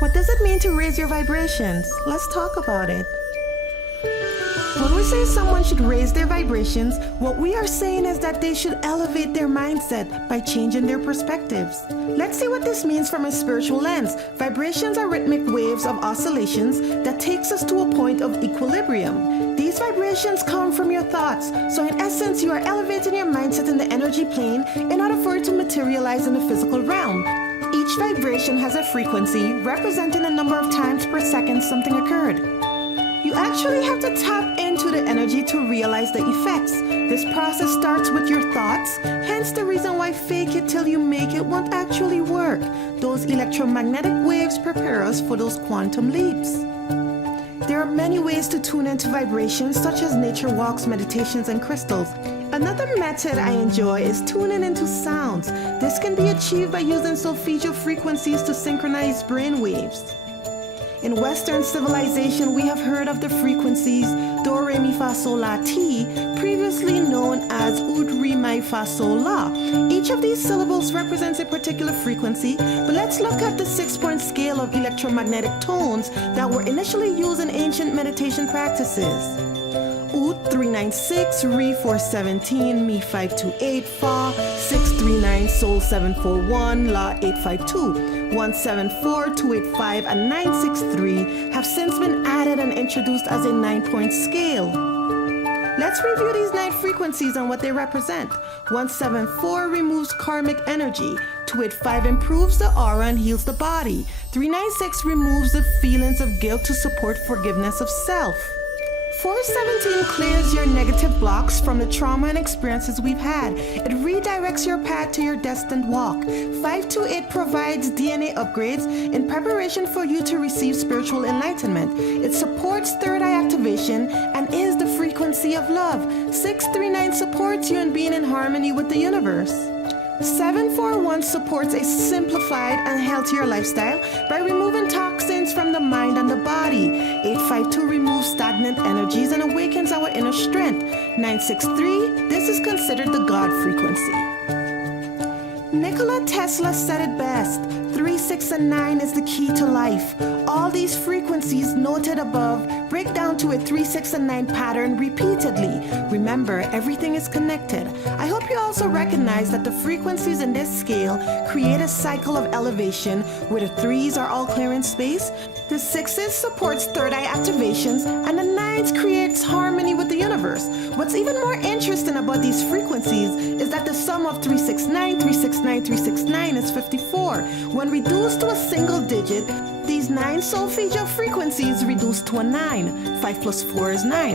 What does it mean to raise your vibrations? Let's talk about it. When we say someone should raise their vibrations, what we are saying is that they should elevate their mindset by changing their perspectives. Let's see what this means from a spiritual lens. Vibrations are rhythmic waves of oscillations that takes us to a point of equilibrium. These vibrations come from your thoughts, so in essence, you are elevating your mindset in the energy plane in order for it to materialize in the physical realm. Each vibration has a frequency representing the number of times per second something occurred. You actually have to tap into the energy to realize the effects. This process starts with your thoughts, hence the reason why fake it till you make it won't actually work. Those electromagnetic waves prepare us for those quantum leaps. There are many ways to tune into vibrations, such as nature walks, meditations, and crystals. Another method I enjoy is tuning into sounds. This can be achieved by using solfeggio frequencies to synchronize brain waves. In Western civilization, we have heard of the frequencies Do, Re, Mi, Fa, Sol, La, Ti, previously known as Ud, Re, Mi, Fa, Sol, La. Each of these syllables represents a particular frequency, but let's look at the 6-point scale of electromagnetic tones that were initially used in ancient meditation practices. Ud 396, Re 417, Mi 528, Fa 639, Sol 741, La 852. 174, 285, and 963 have since been added and introduced as a 9-point scale. Let's review these 9 frequencies and what they represent. 174 removes karmic energy. 285 improves the aura and heals the body. 396 removes the feelings of guilt to support forgiveness of self. 417 clears your negative blocks from the trauma and experiences we've had. It redirects your path to your destined walk. 528 provides DNA upgrades in preparation for you to receive spiritual enlightenment. It supports third eye activation and is the frequency of love. 639 supports you in being in harmony with the universe. 741 supports a simplified and healthier lifestyle by removing toxins from the mind and the body. 852 removes stagnant energies and awakens our inner strength. 963, this is considered the God frequency. Nikola Tesla said it best: 3, 6, and 9 is the key to life. All these frequencies noted above break down to a 3, 6, and 9 pattern repeatedly. Remember, everything is connected. I hope you also recognize that the frequencies in this scale create a cycle of elevation where the 3s are all clearing space, the 6s supports third eye activations, and the 9s creates harmony with the universe. What's even more interesting about these frequencies is that the sum of 369, 369, 369 is 54. When reduced to a single digit, these 9 solfeggio frequencies reduce to a 9. 5 plus 4 is 9.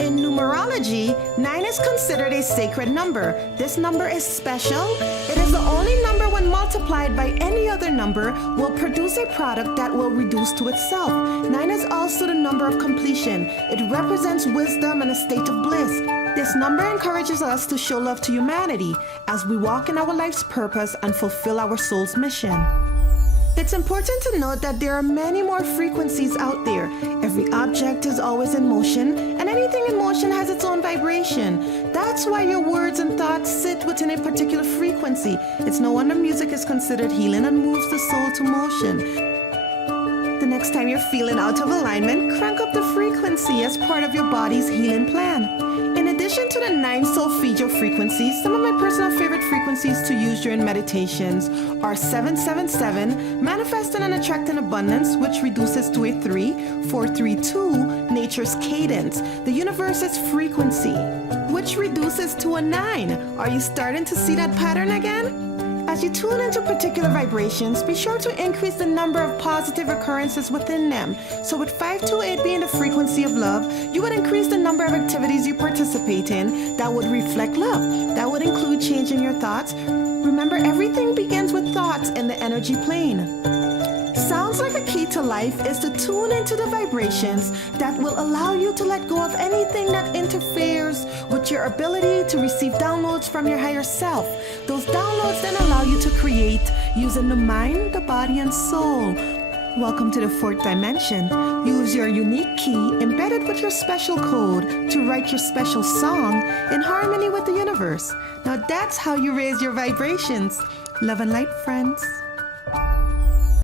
In numerology, 9 is considered a sacred number. This number is special. It is the only number when multiplied by any other number will produce a product that will reduce to itself. 9 is also the number of completion. It represents wisdom and a state of bliss. This number encourages us to show love to humanity as we walk in our life's purpose and fulfill our soul's mission. It's important to note that there are many more frequencies out there. Every object is always in motion, and anything in motion has its own vibration. That's why your words and thoughts sit within a particular frequency. It's no wonder music is considered healing and moves the soul to motion. The next time you're feeling out of alignment, crank up the frequency as part of your body's healing plan. In addition to the 9 solfeggio frequencies, some of my personal favorite frequencies to use during meditations are 777, manifesting and attracting abundance, which reduces to a 3, 432, nature's cadence, the universe's frequency, which reduces to a 9. Are you starting to see that pattern again? As you tune into particular vibrations, be sure to increase the number of positive occurrences within them. So with 528 being the frequency of love, you would increase the number of activities you participate in that would reflect love. That would include changing your thoughts. Remember, everything begins with thoughts in the energy plane. Sounds like a key to life is to tune into the vibrations that will allow you to let go of anything that interferes with your ability to receive downloads from your higher self. Those downloads then allow you to create using the mind, the body, and soul. Welcome to the 4th dimension. Use your unique key embedded with your special code to write your special song in harmony with the universe. Now that's how you raise your vibrations. Love and light, friends.